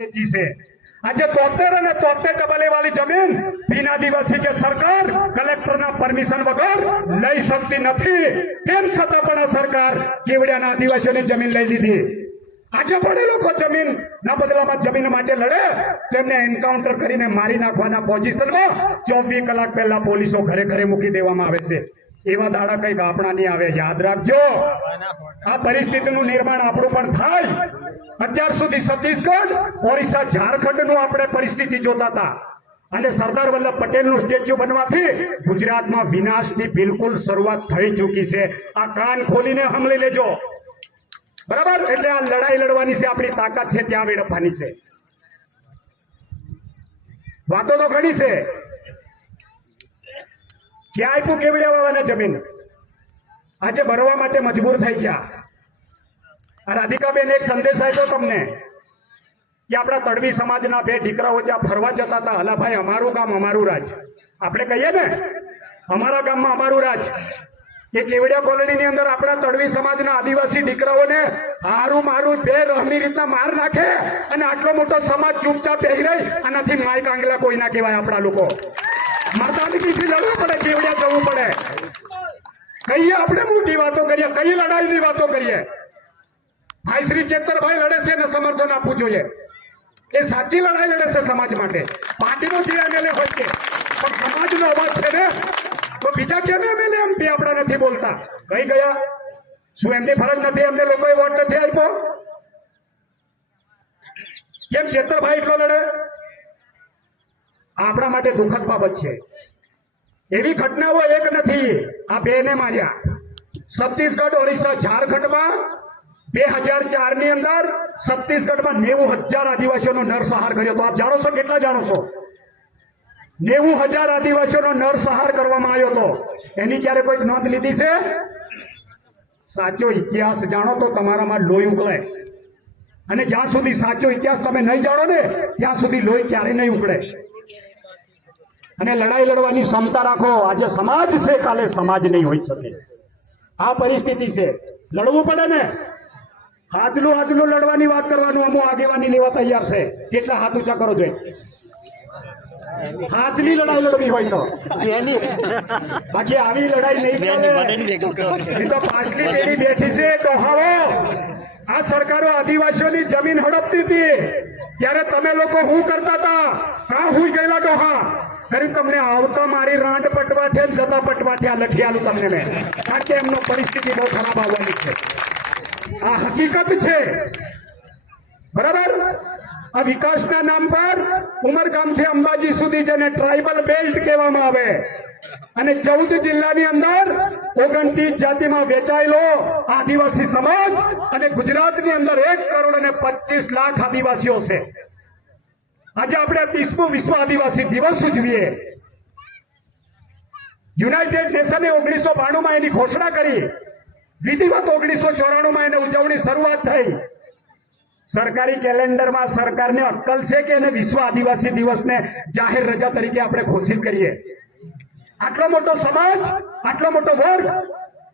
આજે તોતેર અને તોતેર ડબલે વાળી જમીન બિના દિવસી કે સરકાર કલેક્ટરના પરમિશન વગર લઈ શકતી નથી તેમ છતાં પણ આ સરકાર કેવડિયાના આદિવાસીઓની જમીન લઈ લીધી આજે પણ લોકો જમીન ના બદલામાં જમીન માટે લડે તેમને એન્કાઉન્ટર કરીને મારી નાખવાના પોઝિશનમાં ચોવીસ કલાક પહેલા પોલીસો ઘરે ઘરે મૂકી દેવામાં આવે છે એવા દાડા કંઈક આપણા નહીં આવે, યાદ રાખજો. આ પરિસ્થિતિનું નિર્માણ આપણું પણ થાય. અત્યાર સુધી છત્તીસગઢ, ઓરિસ્સા, ઝારખંડનું આપણે પરિસ્થિતિ જોતા હતા. અને સરદાર વલ્લભ પટેલનું સ્ટેચ્યુ બનવાથી ગુજરાતમાં વિનાશની બિલકુલ શરૂઆત થઈ ચૂકી છે. આ કાન ખોલીને સાંભળી લેજો. બરાબર? એટલે આ લડાઈ લડવાની છે, આપણી તાકાત છે, ત્યાં વેડફવાની છે. વાતો તો ઘણી છે. ક્યાં આપ્યું કેવડિયા વાળાને જમીન? આજે ભરવા માટે મજબૂર થઈ ગયા. રાધિકાબેન એક સંદેશ આપ્યો તમને કે આપણા તડવી સમાજના બે દીકરાઓ ત્યાં ફરવા જતા હતા હલાભાઈ અમારું ગામ, અમારું રાજ. આપણે કહીએ ને, અમારા ગામમાં અમારું રાજ. એ કેવડિયા કોલોનીની અંદર આપણા તડવી સમાજના આદિવાસી દીકરાઓને હારું મારું બે રહમી રીતના માર નાખે અને આટલો મોટો સમાજ ચૂપચાપ બેહી રહી. આનાથી માય કાંગલા કોઈ ના કહેવાય આપણા લોકો. માતાજીથી લડવું પડે, કેવડિયા જવું પડે. કહીએ આપણે મોટી વાતો કરીએ, કઈ લડાઈની વાતો કરીએ? ભાઈ, શ્રી ચેતરભાઈ લડે છે એને સમર્થન આપવું જોઈએ. એ સાચી લડાઈ લડે છે સમાજ માટે. પાર્ટીનો જે એમએલએ હોય છે. પણ સમાજનો અવાજ છે ને, તો બીજા કેમ એમએલએ એમપી આપણા નથી બોલતા? કઈ ગયા? શું એમની ફરજ નથી? એમને લોકોએ વોટ નથી આપ્યો? કેમ ચેતરભાઈ એટલો લડે? આપણા માટે દુઃખદ બાબત છે. એવી ઘટનાઓ એક નથી. આ બેને માર્યા. છત્તીસગઢ ઓરિસ્સા ઝારખંડમાં બે હજાર ચારની અંદર છત્તીસગઢમાં નેવું હજાર આદિવાસીઓનો નરસંહાર કર્યો તો આપ જાણો છો કેટલા જાણો છો? નેવું હજાર આદિવાસીઓનો નરસંહાર કરવામાં આવ્યો હતો. એની ક્યારે કોઈ નોંધ લીધી છે? સાચો ઇતિહાસ જાણો તો તમારામાં લોહી ઉકળે. અને જ્યાં સુધી સાચો ઇતિહાસ તમે નહીં જાણો ને, ત્યાં સુધી લોહી ક્યારે નહીં ઉકળે. અને લડાઈ લડવાની ક્ષમતા રાખો. આજે સમાજ છે કાલે સમાજ નહીં હોઈ શકે. આ પરિસ્થિતિ છે. લડવું પડે ને? આજનું આજનું લડવાની વાત કરવાનું અમુક આગેવાની લેવા તૈયાર છે. જેટલા હાથ ઊંચા કરો જોઈએ હાથની લડાઈ લડવી હોય તો. બાકી આવી લડાઈ નહીં તો પાછલી પેઢી બેઠી છે ડોહાઓ આ સરકારો આદિવાસીઓની જમીન હડપતી હતી. ત્યારે તમે લોકો હું કરતા હતા? કા હું ગયેલા ડોહા? કરી તમને આવતા મારી રાંટ પટવાઠે જતા પટવાઠે આ લખી તમને મેં. કારણ કે એમનો પરિસ્થિતિ બહુ ખરાબ આવવાની છે. આ હકીકત છે. બરાબર? આ વિકાસના નામ પર ઉમરગામથી અંબાજી સુધી જેને ટ્રાઇબલ બેલ્ટ કહેવામાં આવે, અને ચૌદ જિલ્લાની અંદર ઓગણત્રીસ જાતિમાં વેચાયેલો આદિવાસી સમાજ અને ગુજરાતની અંદર એક કરોડ અને પચીસ લાખ આદિવાસીઓ છે. આજે આપણે ત્રીસમો વિશ્વ આદિવાસી દિવસ ઉજવીએ. યુનાઇટેડ નેશને ઓગણીસો બાણુંમાં એની ઘોષણા કરી. વિધિવત ઓગણીસો ચોરાણુંમાં એને ઉજવણી શરૂઆત થઈ. સરકારી કેલેન્ડરમાં સરકારને અક્કલ છે કે એને વિશ્વ આદિવાસી દિવસને જાહેર રજા તરીકે આપણે ઘોષિત કરીએ. આટલો મોટો સમાજ, આટલો મોટો વર્ગ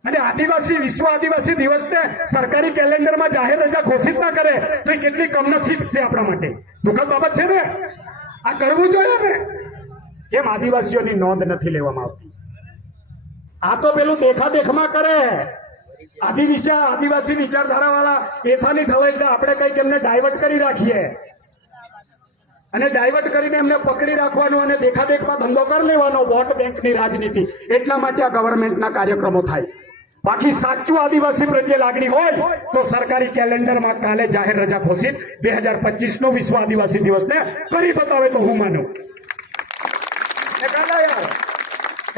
અને આદિવાસી, વિશ્વ આદિવાસી દિવસને સરકારી કેલેન્ડરમાં જાહેર રજા ઘોષિત ના કરે, તો એ કેટલી કમનસીબ છે આપણા માટે. દુઃખદ બાબત છે ને? આ કરવું જોઈએ ને કેમ આદિવાસીઓની નોંધ નથી લેવામાં આવતી? આ તો પેલું દેખાદેખમાં કરે. આદિ વિચાર આદિવાસી વિચારધારા વાળા એથાની થવા એટલે આપણે કંઈક એમને ડાયવર્ટ કરી રાખીએ. અને ડાયવર્ટ કરીને એમને પકડી રાખવાનું અને દેખાદેખમાં ધંધો કરી લેવાનો વોટ બેંકની રાજનીતિ. એટલા માટે આ ગવર્મેન્ટના કાર્યક્રમો થાય. બાકી સાચું આદિવાસી પ્રત્યે લાગણી હોય તો સરકારી કેલેન્ડરમાં કાલે જાહેર રજા ઘોષિત. બે હજાર પચીસ નો વિશ્વ આદિવાસી દિવસને કરી બતાવે તો હું માનું.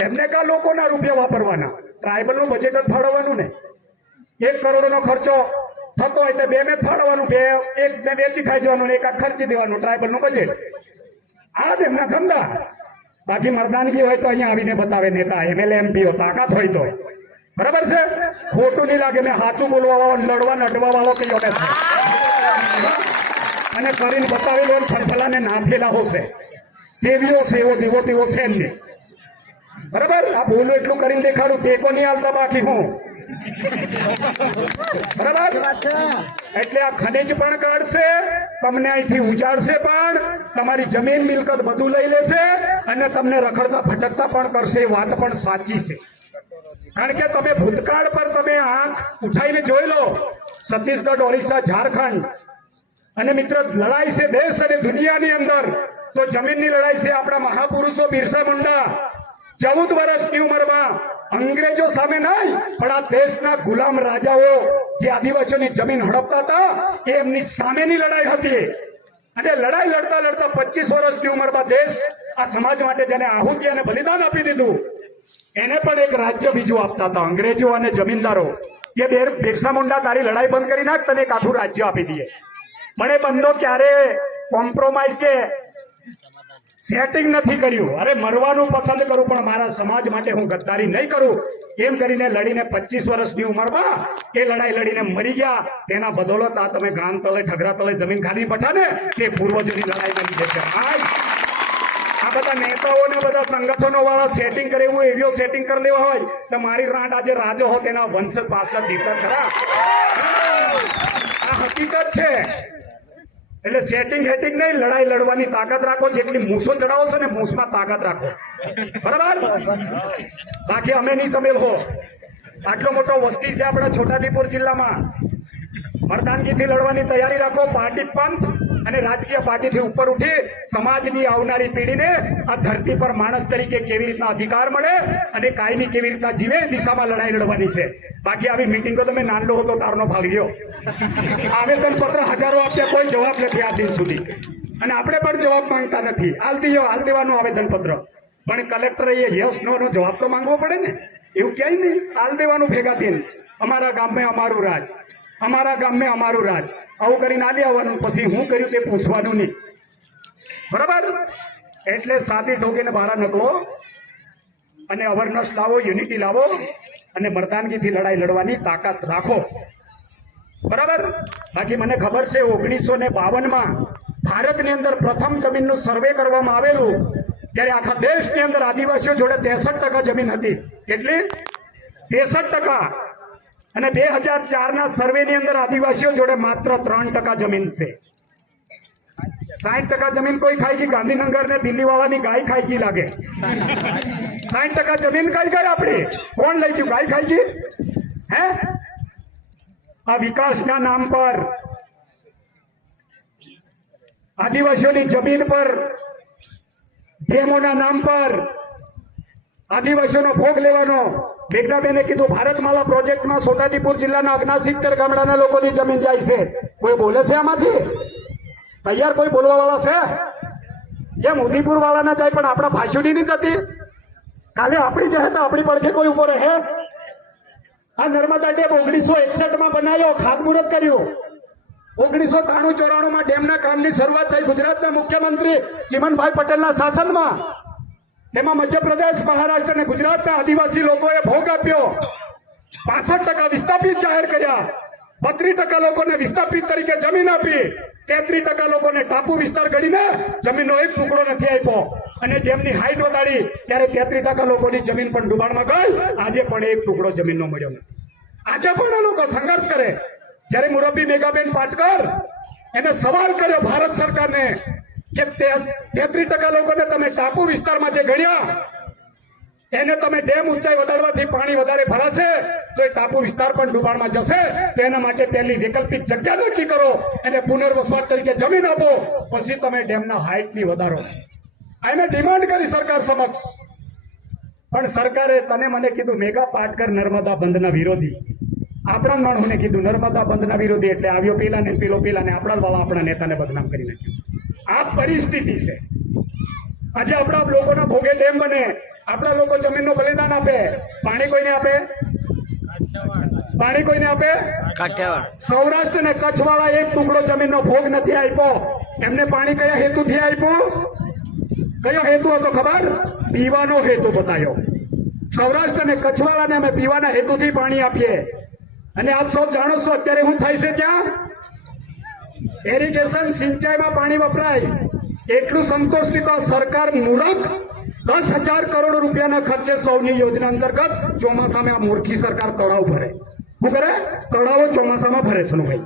એમને કા લોકોના રૂપિયા વાપરવાના? ટ્રાઇબલનું બજેટ જ ફાળવવાનું ને. એક કરોડ નો ખર્ચો થતો હોય તો બે ને ફાળવવાનું બે એક ને વેચી ખાઈ જવાનું એક ખર્ચી દેવાનું ટ્રાઇબલનું બજેટ આ જ એમના ધંધા. બાકી મરદાનગી હોય તો અહીંયા આવીને બતાવે નેતા એમએલએ એમપીઓ તાકાત હોય તો. બરાબર છે? ખોટું નહીં લાગે. મેં સાચું બોલવા વાળો લડવા નડવા વાળો કયો ને અને કરીને બતાવેલો અને ફરફલાને નાથેલા હશે. તેવીઓ છે, એવો જેવો તેવો છે એમને બરાબર? આ બોલું એટલું કરીને દેખાડું, ટેકો નહીં આવતા બાકી હું. બરાબર? એટલે આ ખનિજ પણ કાઢશે, તમને અહીંથી ઉજાડશે પણ, તમારી જમીન મિલકત બધું લઈ લેશે અને તમને રખડતા ભટકતા પણ કરશે, એ વાત પણ સાચી છે. કારણ કે તમે ભૂતકાળ પર તમે આંખ ઉઠાઈને જોઈ લો, છત્તીસગઢ, ઓડિશા, ઝારખંડ. અને મિત્ર, લડાઈ છે દેશ અને દુનિયાની અંદર. તો જમીનની લડાઈ છે આપણા મહાપુરુષો બિરસા મુંડા. ચૌદ વર્ષની ઉંમરમાં અંગ્રેજો સામે નહીં, પણ આ દેશના ગુલામ રાજાઓ જે આદિવાસીઓની જમીન હડપતા હતા, એ એમની સામેની લડાઈ હતી. અને લડાઈ લડતા લડતા પચીસ વર્ષની ઉંમરમાં દેશ આ સમાજ માટે જેને આહુતિ અને બલિદાન આપી દીધું એને પણ એક રાજ્ય બીજું આપતા હતા, અંગ્રેજો અને જમીનદારો. કે બે બિરસા મુંડા તારી લડાઈ બંધ કરી નાખ, તને એક આખું રાજ્ય આપી દઈએ. પણ એ બંધો ક્યારે કોમ્પ્રોમાઇઝ કે સેટિંગ નથી કર્યું? અરે મરવાનું પસંદ કરું, પણ મારા સમાજ માટે હું ગદ્દારી નહીં કરું. એમ કરીને લડીને પચીસ વર્ષની ઉંમરમાં એ લડાઈ લડીને મરી ગયા. તેના બદોલત આ તમે ગામ તલે, ઠગરા તલે જમીન ખાલી પઠાને તે પૂર્વજોની લડાઈ બની છે. બધા નેતાઓ ને બધા સંગઠનો વાળા સેટિંગ કરે, એવું એરિયો સેટિંગ કરી લેવા હોય, તો મારી રાંટ આજે રાજો હો, તેના વંશ પાછલા જીતા ખરા. આ હકીકત છે. એટલે સેટિંગ હેટિંગ નહીં, લડાઈ લડવાની તાકાત રાખો, જેટલી મૂસો ચડાવો છો ને, મૂસમાં તાકાત રાખો. બરાબર? બાકી અમે નહીં સમેલ હો. આટલો મોટો વસ્તી છે આપણા છોટાદીપુર જિલ્લામાં. મરદાનગીથી લડવાની તૈયારી રાખો, પાર્ટી પંથ અને રાજકીય પાર્ટીથી ઉપર ઉઠી સમાજની આવનારી પેઢીને આ ધરતી પર માણસ તરીકે કેવી રીતના અધિકાર મળે અને કાયમી કેવી રીતના જીવે દિશામાં લડાઈ લડવાની છે. બાકી આવી મિટિંગો તમે નાનલો હતો તારનો ભાગ લ્યો. આવેદન પત્ર હજારો આપ્યા કોઈ જવાબ નથી આ દિન સુધી. અને આપણે પણ જવાબ માંગતા નથી. હાલ દીયો હાલ દેવાનું આવેદન પત્ર પણ કલેક્ટરે એ યસ, નો નો જવાબ તો માંગવો પડે ને? એવું ક્યાંય નહીં. હાલ દેવાનું ભેગા થઈને. અમારા ગામમાં અમારું રાજ. અમારા ગામમાં અમારું રાજ. આવું કરીને આલી આવવાનું. પછી હું કર્યું તે પૂછવાનું નહીં. બરાબર? એટલે સાદી ઢોકીને બહાર નકલો અને અવરનેસ લાવો યુનિટી લાવો અને મર્દાનગીથી લડાઈ લડવાની તાકાત રાખો. બરાબર? બાકી મને ખબર છે, ઓગણીસો ને બાવનમાં ભારતની અંદર પ્રથમ જમીનનું સર્વે કરવામાં આવેલું. ત્યારે આખા દેશની અંદર આદિવાસીઓ જોડે ત્રેસઠ ટકા જમીન હતી. કેટલી? ત્રેસઠ ટકા. અને બે હજાર ચારના સર્વેની અંદર આદિવાસીઓ જોડે માત્ર ત્રણ ટકા જમીન છે. સાઠ ટકા જમીન કોઈ ખાઈ ગઈ ગાંધીનગર ને દિલ્હી વાળાની ગાય ખાઈ ગઈ લાગે? સાઠ ટકા જમીન કઈ ગઈ આપણી કોણ લઈ ગયું? ગાય ખાઈ ગઈ? હે? આ વિકાસના નામ પર, આદિવાસીઓની જમીન પર, ડેમોના નામ પર આદિવાસીઓનો ભોગ લેવાનો. બેગડાબેને કીધું, ભારતમાલા પ્રોજેક્ટમાં સોટાદીપુર જિલ્લાના અગના સિત્તેર ગામડાના લોકોની જમીન જાય છે. કોઈ બોલે છે આમાંથી? તૈયાર કોઈ બોલવાવાળા છે? જેમ ઉદયપુર વાળા ના જાય, પણ આપણા ભાષુડી નહીં જતી કાલે આપણી જશે તો આપણી પડખે કોઈ ઊભો રહે. આ નર્મદા ડેમ ઓગણીસો એકસઠમાં બનાવ્યો, ખાતમુહૂર્ત કર્યું. ઓગણીસો ત્રાણું ચોરાણું માં ડેમના કામની શરૂઆત થઈ ગુજરાતના મુખ્યમંત્રી ચિમનભાઈ પટેલના શાસનમાં. તેમાં મધ્યપ્રદેશ, મહારાષ્ટ્ર અને ગુજરાતના આદિવાસી લોકોએ ભોગ આપ્યો. પાસઠ ટકા વિસ્થાપિત જાહેર કર્યા. બત્રીસ ટકા લોકોને વિસ્થાપિત તરીકે જમીન આપી. તેત્રીસ ટકા લોકોને ટાપુ વિસ્તાર ગણીને જમીનનો એક ટુકડો નથી આપ્યો. અને જેમની હાઈટ વધારી, ત્યારે તેત્રીસ ટકા લોકોની જમીન પણ ડુબાણમાં ગઈ. આજે પણ એક ટુકડો જમીનનો મળ્યો નથી. આજે પણ આ લોકો સંઘર્ષ કરે. જ્યારે મુરબ્બી મેઘાબેન પાટકર એને સવાલ કર્યો ભારત સરકારને કે તેત્રીસ ટકા લોકોને તમે ટાપુ વિસ્તારમાં જે ગણ્યા, એને તમે ડેમ ઊંચાઈ વધારવાથી પાણી વધારે ભરાશે, તો એ ટાપુ વિસ્તાર પણ ડુબાણમાં જશે. તો એના માટે પહેલી વૈકલ્પિક જગ્યા નક્કી કરો અને પુનર્વસવાટ તરીકે જમીન આપો, પછી તમે ડેમના હાઇટની વધારો. એને ડિમાન્ડ કરી સરકાર સમક્ષ. પણ સરકારે તને મને કીધું, મેગા પાટકર નર્મદા બંધના વિરોધી. આપણા માણસોને કીધું, નર્મદા બંધના વિરોધી એટલે આવ્યો પેલા ને પેલો પેલા ને આપણા વાળા આપણા નેતાને બદનામ કરી નાખ્યું. આ પરિસ્થિતિ છે. આજે આપણા લોકોના ભોગે ડેમ બને. આપણા લોકો જમીનનું બલિદાન આપે. પાણી કોઈને આપે? પાણી કોઈને આપે? સૌરાષ્ટ્ર અને કચ્છ વાળા એક ટુકડો જમીનનો ભોગ નથી આપ્યો. એમને પાણી કયા હેતુથી આપ્યું? કયો હેતુ હતો ખબર? પીવાનો હેતુ બતાવ્યો. સૌરાષ્ટ્ર અને કચ્છ વાળાને અમે પીવાના હેતુથી પાણી આપીએ. અને આપ સૌ જાણો છો અત્યારે શું થાય છે ત્યાં એરિગેશન સિંચાઈમાં પાણી વપરાય. એટલું સંતોષથી તો સરકાર મુરત દસ હજાર કરોડ રૂપિયાના ખર્ચે સૌની યોજના અંતર્ગત ચોમાસામાં આ મૂર્ખી સરકાર તળાવ ભરે. શું કરે? તળાવો ચોમાસામાં ભરે છે ભાઈ.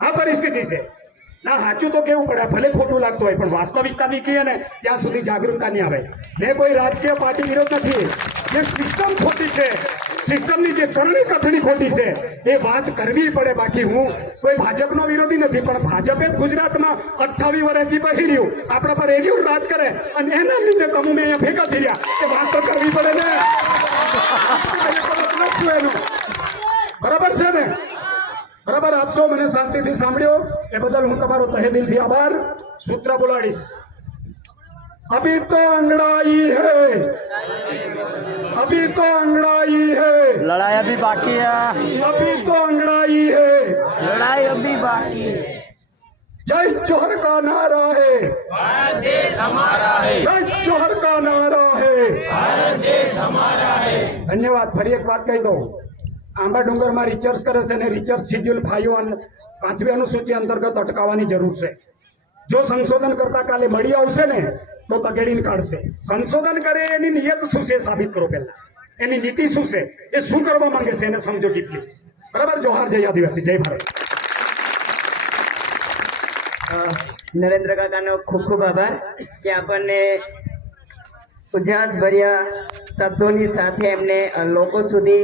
આ પરિસ્થિતિ છે. ના, સાચું તો કેવું પડે, ભલે ખોટું લાગતું હોય, પણ વાસ્તવિકતા બી કહીએ ને, ત્યાં સુધી જાગૃતતા નહીં આવે. મેં કોઈ રાજકીય પાર્ટી વિરોધ નથી. જે સિસ્ટમ ખોટી છે સિસ્ટમની જે કરણી કથણી ખોટી છે, એ વાત કરવી પડે બાકી હું કોઈ ભાજપનો વિરોધી નથી, પણ ભાજપે ગુજરાતમાં અઠ્ઠાવીસ વર્ષથી પહેર્યું. આપણા પર એવી રાજ કરે, અને એના લીધે મેં અહીંયા ભેગા થઈ રહ્યા કે વાત તો કરવી પડે ને એટલે મતલબ શું એનો? બરાબર છે ને બરાબર આપશો મને શાંતિથી સાંભળ્યો? એ બદલ હું તમારો તહે દિલથી આભાર. સૂત્ર બોલાડીશ. અભી તો અંગડાઈ હે. અભી તો અંગડાઈ હે. લડાઈ અભી બાકી હે. અભી તો અંગડાઈ હે. લડાઈ અભી બાકી જય ચોહર કા નારા હે. ભારત દેશ હમારા હે જય ચોહર કા નારા હે. ભારત દેશ હમારા હે ધન્યવાદ. ફરી એક વાત કહી દઉં. આંબા ડુંગરમાં રિચર્સ કરે છે અને રિચર્સ શિડ્યુલ ફાઈવ પાંચમી અનુસૂચિ અંતર્ગત અટકાવવાની જરૂર છે. જો સંશોધન કરતા કાલે મળી આવશે ને, તો તગેડીને કાઢશે. સંશોધન કરે એની નિયત શું છે સાબિત કરો પહેલા. એની નીતિ શું છે એ શું કરવા માંગે છે એને સમજો ડીપલી બરાબર? જોહાર જય આદિવાસી. જય ભારત. નરેન્દ્ર કાકાનો ખૂબ ખૂબ આભાર કે આપણને ઉજાસ ભર્યા શબ્દોની સાથે એમને લોકો સુધી